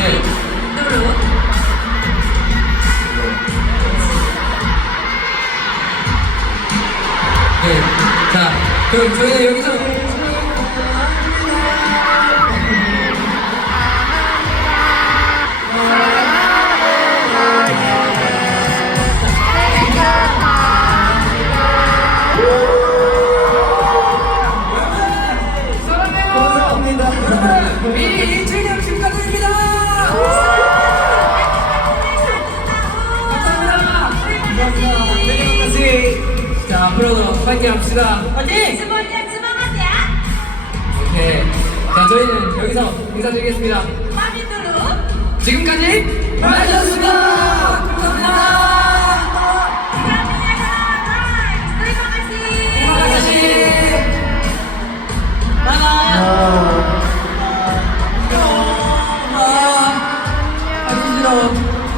네. 네. 자, 그럼 저희는 여기서 감사합니다. 미리 1주년 축하드립니다. 내년까지 자 앞으로도 파이팅 합시다. 파이팅! 오케이. 자 저희는 여기서 인사드리겠습니다. 지금까지 마이였습니다. 감사합니다. 아, 아, 아, 힘들어.